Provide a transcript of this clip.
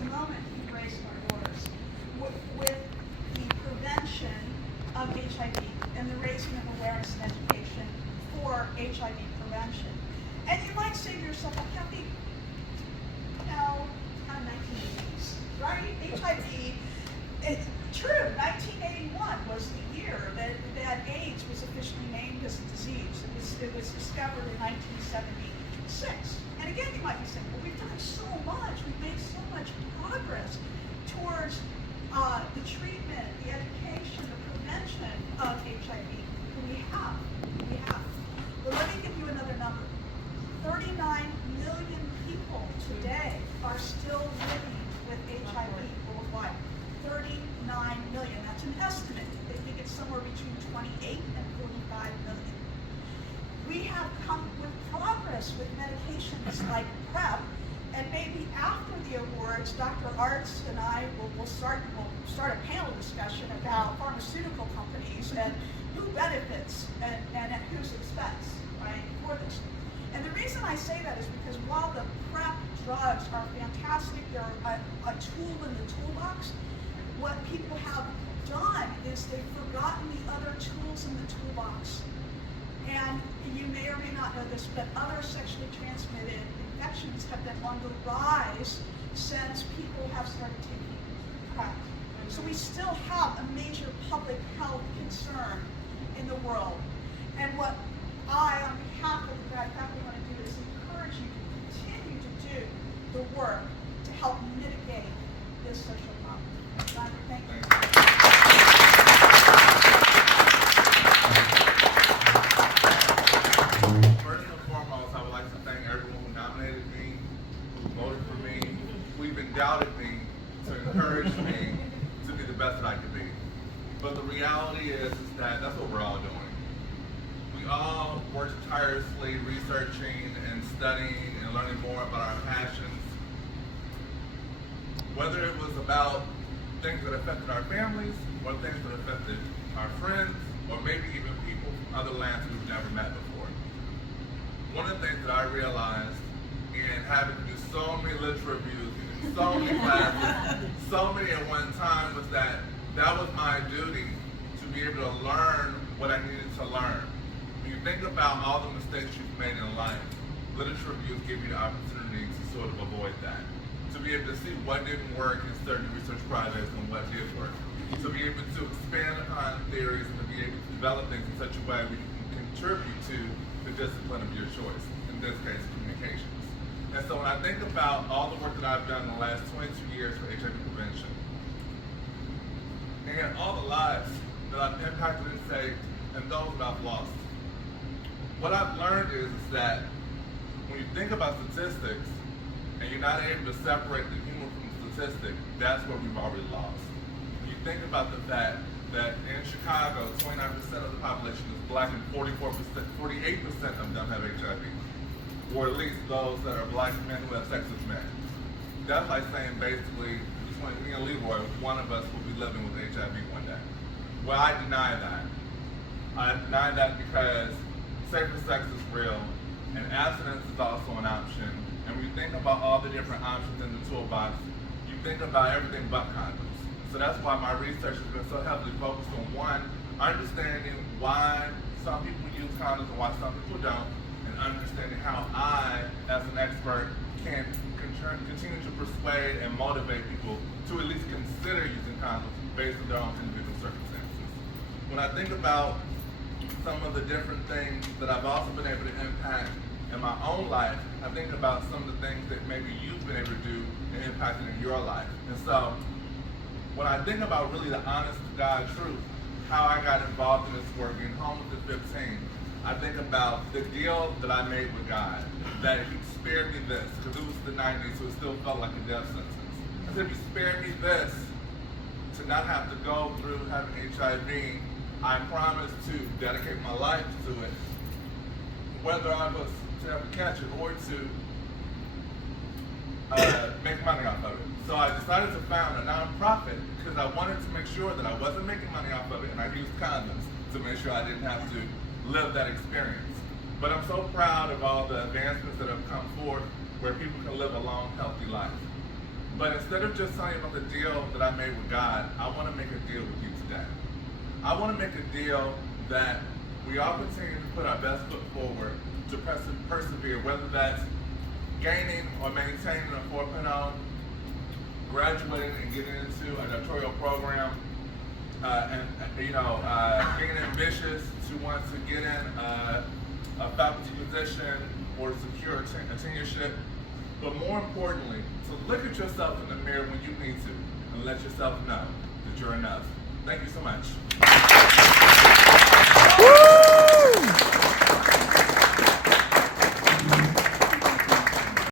the moment he raised our doors with the prevention of HIV and the raising of awareness and education for HIV prevention. And you might say to yourself, well, Kathy, no, kind of 1980s, right? HIV, it's true, 1981 was the year that AIDS was officially named as a disease. It was discovered in 1976. And again, you might be saying, well, we've done so much, we've made so much progress towards the treatment, the education, the prevention of HIV. We have. But let me give you another number. 39 million people today are still living with HIV worldwide. 39 million. That's an estimate. They think it's somewhere between 28 and 45 million. We have come with progress with medications like PrEP, and maybe after the awards, Dr. Arts and I will start a panel discussion about pharmaceutical companies and who benefits and at whose expense, right, for this. And the reason I say that is because while the PrEP drugs are fantastic, they're a tool in the toolbox, what people have done is they've forgotten the other tools in the toolbox. And you may or may not know this, but other sexually transmitted infections have been on the rise since people have started taking PrEP. So we still have a major public health concern in the world. And what I, on behalf of the Grad faculty, want to do is encourage you to continue to do the work to help mitigate this social problem. Roger, thank you. First and foremost, I would like to thank everyone who nominated me, who voted for me, who even doubted me, to encourage me to be the best that I could be. But the reality is that that's what we're all doing. We all worked tirelessly researching and studying and learning more about our passions. Whether it was about things that affected our families, or things that affected our friends, or maybe even people from other lands we've never met before. One of the things that I realized in having to do so many literature reviews, so many classes, so many at one time, was that was my duty to be able to learn what I needed to learn. When you think about all the mistakes you've made in life, literature reviews give you the opportunity to sort of avoid that. To be able to see what didn't work in certain research projects and what did work. To be able to expand upon theories and to be able to develop things in such a way where you can contribute to the discipline of your choice, in this case, communications. And so when I think about all the work that I've done in the last 22 years for HIV prevention, and all the lives that I've impacted and saved, and those that I've lost, what I've learned is that when you think about statistics, and you're not able to separate the human from the statistic, that's where we've already lost. When you think about the fact that in Chicago, 29% of the population is black and 48% of them have HIV, or at least those that are black men who have sex with men. That's like saying basically, between me and Leroy, one of us will be living with HIV one day. Well, I deny that. I deny that because safer sex is real, and abstinence is also an option. And when you think about all the different options in the toolbox, you think about everything but condoms. So that's why my research has been so heavily focused on, one, understanding why some people use condoms and why some people don't, and understanding how I, as an expert, can continue to persuade and motivate people to at least consider using condoms based on their own individual circumstances. When I think about some of the different things that I've also been able to impact in my own life, I think about some of the things that maybe you've been able to do and impacting in your life. And so, when I think about really the honest to God truth, how I got involved in this work, being homeless at 15, I think about the deal that I made with God, that He spared me this, because it was the 90s, so it still felt like a death sentence. I said, if He spared me this, to not have to go through having HIV, I promised to dedicate my life to it, whether I was to ever catch it or to make money off of it. So I decided to found a nonprofit because I wanted to make sure that I wasn't making money off of it, and I used condoms to make sure I didn't have to live that experience. But I'm so proud of all the advancements that have come forth where people can live a long, healthy life. But instead of just telling you about the deal that I made with God, I want to make a deal with you today. I want to make a deal that we all continue to put our best foot forward to persevere, whether that's gaining or maintaining a 4.0, graduating and getting into a doctoral program, being ambitious to want to get in a faculty position or secure a tenureship, but more importantly, to look at yourself in the mirror when you need to and let yourself know that you're enough. Thank you so much.